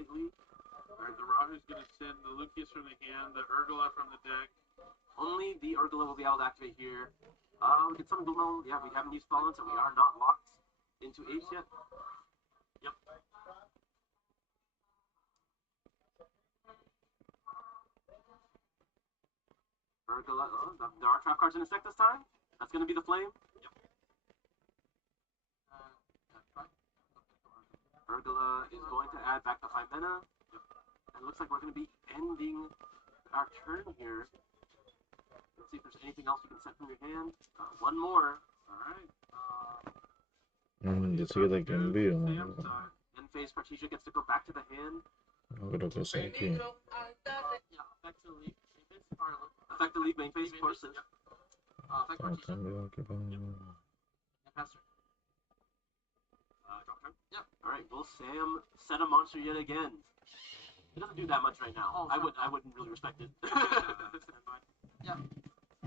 lately. Alright, the Rahu's gonna send the Lucius from the hand, the Urgula from the deck. Only the Urgula will be able to activate here. We get some Gumo. Yeah, we haven't used Fallen, so we are not locked into Ace yet. Yep. Urgula, there are trap cards in his deck this time. That's going to be the Flame. Yep. Urgula is going to add back the 5 mana. Yep. And it looks like we're going to be ending our turn here. Let's see if there's anything else you can set from your hand. One more. Alright. Yo sí que te envío, Sam's man. side. End phase, Cartesia gets to go back to the hand. No creo que sea aquí. Yeah, back to the league. Affect the league main phase, of course. Affect No, Cartesia. te envío aquí para... Yep. Alright, will Sam set a monster yet again? He doesn't do that much right now. I wouldn't really respect it. Yeah. I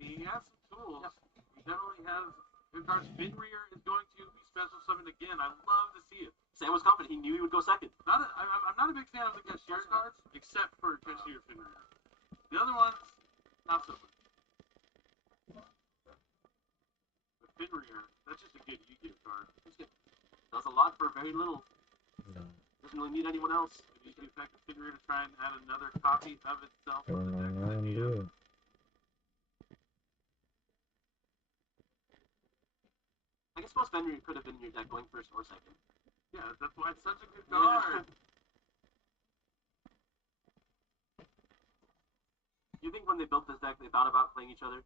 mean, he has some tools. Yep. He definitely has good cards. Finrear is going to be special summoned again. I love to see it. Sam was confident. He knew he would go second. I'm not a big fan of the cashier cards, except for cashier Finrear. The other ones, not so much. But Finrear, that's just a good Yu-Gi-Oh card. Does a lot for very little. No. Doesn't really need anyone else. You can affect the Finrear to try and add another copy of itself. Pero on the no deck hay at nada the en end. vivo. I guess most Fenrir could have been in your deck going first or second. Yeah, that's why it's such a good Yeah. card. You think when they built this deck, they thought about playing each other?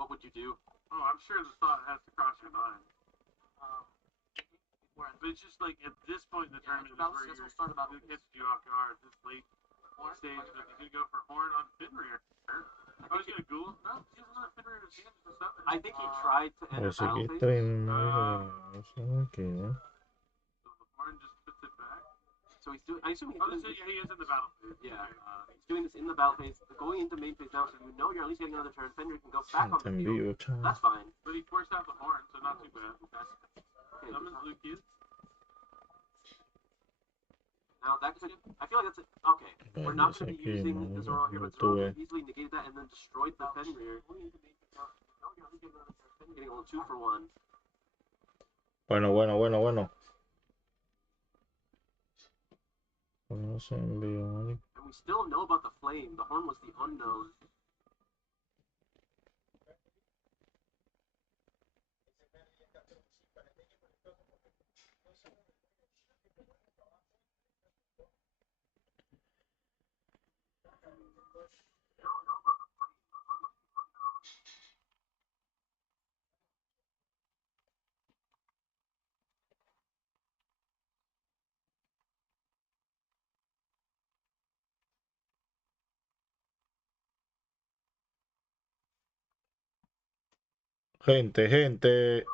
What would you do? Oh, I'm sure the thought has to cross your mind. But it's just like at this point in the tournament, is where it gets you off guard this late stage. But he's gonna go for Horn on Finrear. Oh, he's gonna Ghoul? No, he has another Finrear in his hand just for something. I think he tried to end O the sea battle que phase. stream, eso aquí, ¿no? So the Horn just puts it back. So he's doing. I assume he's Oh, doing so yeah, he is in the battle phase. Yeah, Okay. he's doing this in the battle phase, going into main phase now, so you know you're at least getting another turn. Fenrir can go back on Te the field. envío, chao. That's fine. But he forced out the Horn, so not too bad. Okay, Summons Lucius. now that could. I feel like that's it. Okay, we're not going to be using the Zoro here, but Zoro could have easily negated that and then destroyed the Fenrir. Getting only 2 for 1. Bueno. Pues no se envío, ¿vale? And we still know about the flame. The horn was the unknown. Gente.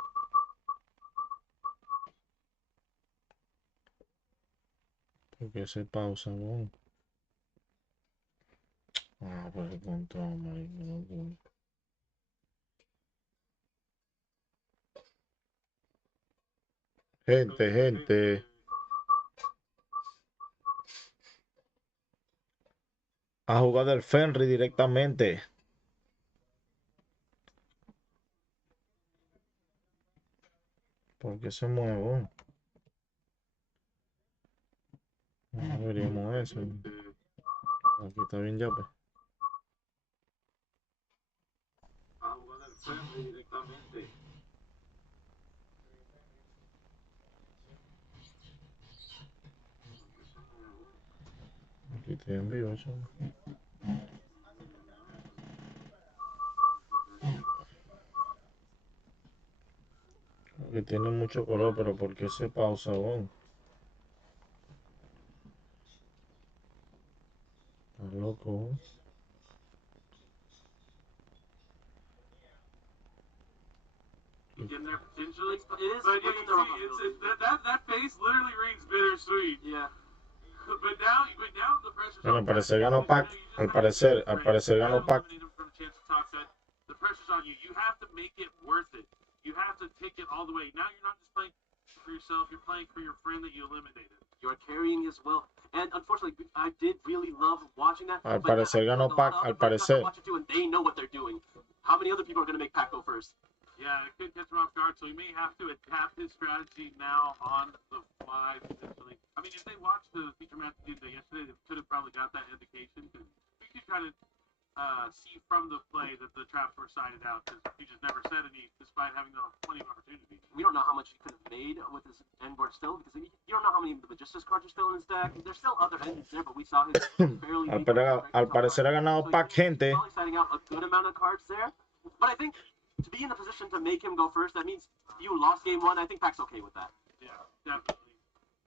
¿Por qué se pausa, weón? Ah, pues el control, marico, no puedo. Gente. Ha jugado el Fenrir directamente. ¿Por qué se mueve? No veríamos eso. Aquí está bien ya, pues. Directamente. Aquí estoy en vivo, eso. Que tiene mucho color, pero ¿por qué se pausa, weón? Está loco, weón. In there potentially, It is. but yeah, you see, that face literally reads bittersweet. Yeah. But now the pressure's Bueno, on. al parecer ganó Pac. Al parecer ganó Pac. The pressure's on you. You have to make it worth it. You have to take it all the way. Now you're not just playing for yourself. You're playing for your friend that you eliminated. You're carrying his will. And unfortunately, I did really love watching that. Al but parecer yeah, I feel ganó like a lot Pac, of al other players got to parecer. watch it too, and they know what they're doing. How many other people are going to make Pac go first? Yeah, it could catch him off guard, so he may have to adapt his strategy now on the fly, potentially. I mean, if they watched the feature match yesterday, they could have probably got that indication. We could try to see from the play that the traps were sided out, because he just never said any, despite having plenty of opportunities. We don't know how much he could have made with his end board still, because you don't know how many Magistus cards are still in his deck. There's still other engines there, but we saw his fairly Al parecer ha ganado so Pac, gente. probably siding out a good amount of cards there. But I think to be in a position to make him go first, that means you lost game one. I think Pac's okay with that. Yeah, definitely.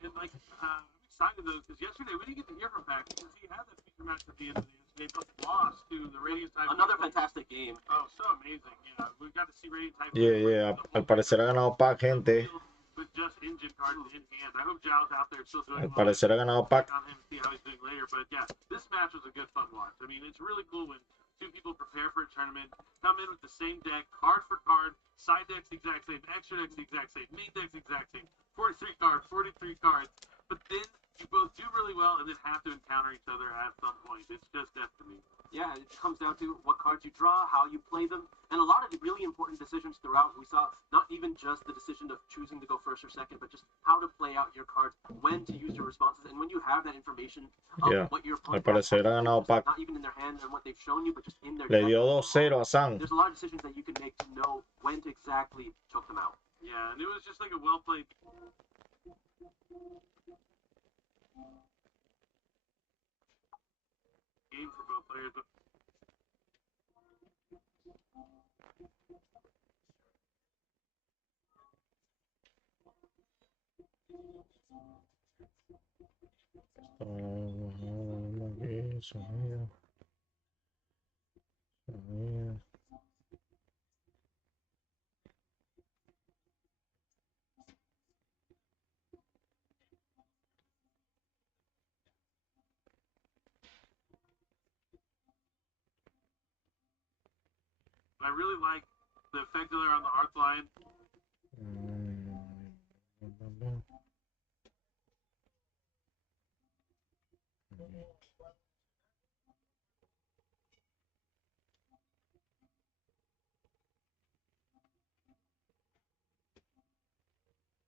And like, I'm excited though, because yesterday we didn't get to hear from Pac because he had that feature match at the end of the yesterday, but lost to the Radiant Type. Another fantastic game. Oh, so amazing. Yeah, we got to see Radiant Type. Yeah. Al parecer ha ganado Pac, gente. With just engine cards in hand. I hope Zhao's out there still doing Al parecer ha ganado Pac. on him and see how he's doing later. But yeah, this match was a good fun watch. I mean, it's really cool when two people prepare for a tournament, come in with the same deck, card for card, side decks the exact same, extra decks the exact same, main decks the exact same, 43 cards, 43 cards. But then you both do really well and then have to encounter each other at some point. It's just destiny. Yeah, it comes down to what cards you draw, how you play them, and a lot of really important decisions throughout. We saw not even just the decision of choosing to go first or second, but just how to play out your cards, when to use your responses, and when you have that information of what your Al opponent parecer ha ganado Pac. not even in their hand and what they've shown you, but just in their Le deck. dio 2-0 a San. There's a lot of decisions that you can make to know when to exactly choke them out. Yeah, and it was just like a well played game for both players. But I really like the effect there on the Arc Lion.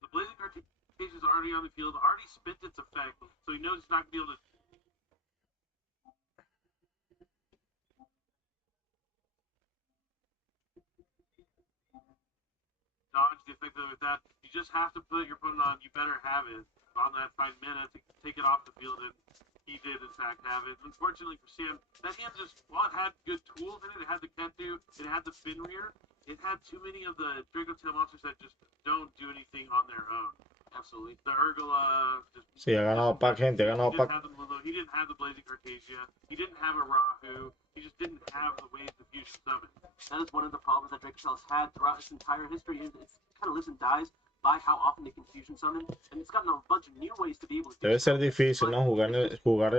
The Blazing Cartesian is already on the field, already spent its effect, so he knows he's not going to be able to dodge the effect with that. You just have to put your opponent on. You better have it on that 5 minutes to take it off the field, and he did in fact have it. Unfortunately for Sam, that hand just, while it had good tools in it, it had the Kentu, it had the Finrear, it had too many of the Draco Tail monsters that just don't do anything on their own. Absolutely. The Urgula just... Sí, ha ganado Pac, gente, ha ganado Pac. He didn't have the Blazing Cartesia, he didn't have a Rahu, he just didn't have the ways to fusion summon. That is one of the problems that Draco has had throughout its entire history. It's kind of lives and dies by how often they can fusion summon, and it's gotten a bunch of new ways to be able to do Debe ser so. difícil, ¿no? Jugar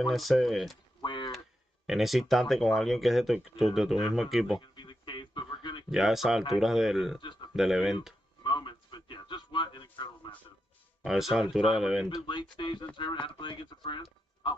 en ese instante con alguien que es de tu mismo equipo. Ya a esas alturas del evento. A esas alturas del evento.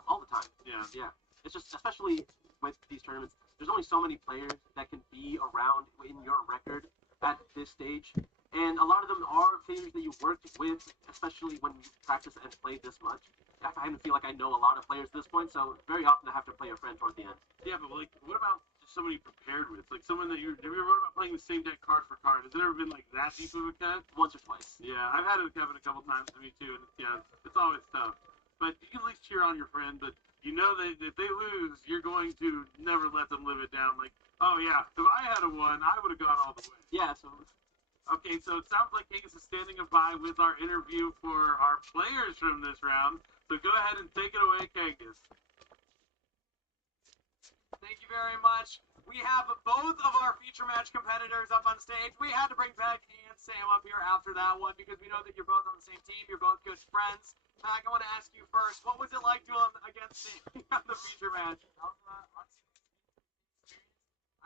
All the time. Yeah. It's just, especially with these tournaments, there's only so many players that can be around in your record at this stage. And a lot of them are players that you worked with, especially when you practice and play this much. I even feel like I know a lot of players at this point, so very often I have to play a friend toward the end. Yeah, but like, what about somebody prepared with? Like someone that have you ever about playing the same deck card for card? Has it ever been like that deep of a cut? Once or twice. Yeah, I've had it happen a couple times to me too, and it's always tough. But you can at least cheer on your friend, but you know that if they lose, you're going to never let them live it down. Like, oh yeah, if I had a one, I would have gone all the way. Yeah, so... Okay, so it sounds like Kangas is standing by with our interview for our players from this round. So go ahead and take it away, Kangas. Thank you very much. We have both of our feature match competitors up on stage. We had to bring Pac and Sam up here after that one because we know that you're both on the same team. You're both good friends. Pac, I want to ask you first, what was it like doing against me on the feature match? I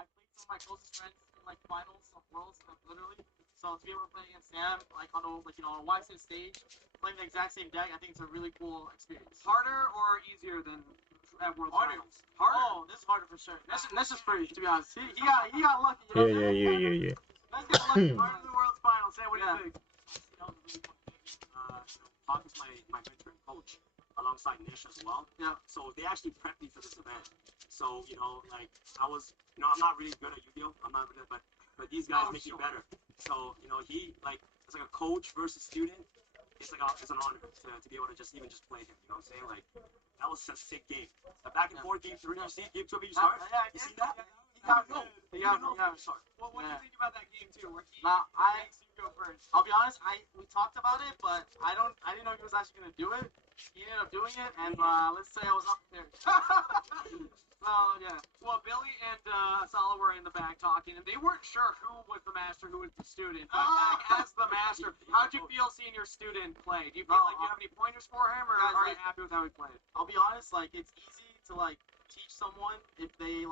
played some of my closest friends in like finals of worlds, like literally. So to be able to play against Sam, like on a on a YC stage, playing the exact same deck, I think it's a really cool experience. Harder or easier than at World Harder. Finals? Harder. Oh, this is harder for sure. This is free, to be honest. He got lucky. You know Yeah, what I'm yeah, saying? yeah, yeah, yeah. Let's get lucky. Harder than the World's Finals. Sam, what do you think? That was a really fun game. Talk is my mentor and coach alongside Nish as well. Yeah. So they actually prepped me for this event. So, like I was, I'm not really good at Yu-Gi-Oh! I'm not good, but these guys make me better. So, he it's like a coach versus student. It's like it's an honor to be able to just play him. You know what I'm saying? Like that was a sick game. The back and forth game 3, you see game 2 of you start. You see that? Yeah. What do you think about that game too? Where he makes you go first? I'll be honest. We talked about it, but I didn't know he was actually gonna do it. He ended up doing it, and let's say I was not prepared. Well, yeah. Well, Billy and Sala were in the back talking, and they weren't sure who was the master, who was the student. But as the master, how'd you feel seeing your student play? Do you feel like you have any pointers for him, or are you happy with how he played? I'll be honest. Like it's easy to teach someone if they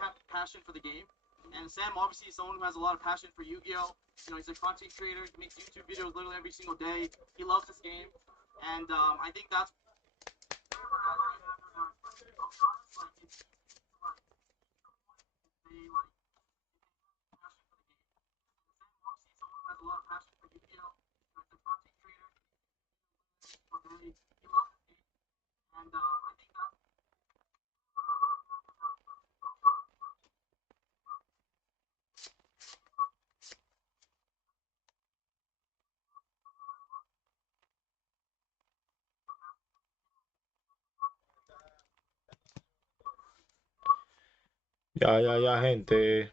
have passion for the game. And Sam obviously is someone who has a lot of passion for Yu-Gi-Oh! He's a content creator. He makes YouTube videos literally every single day. He loves this game, and I think that's. Ya, gente.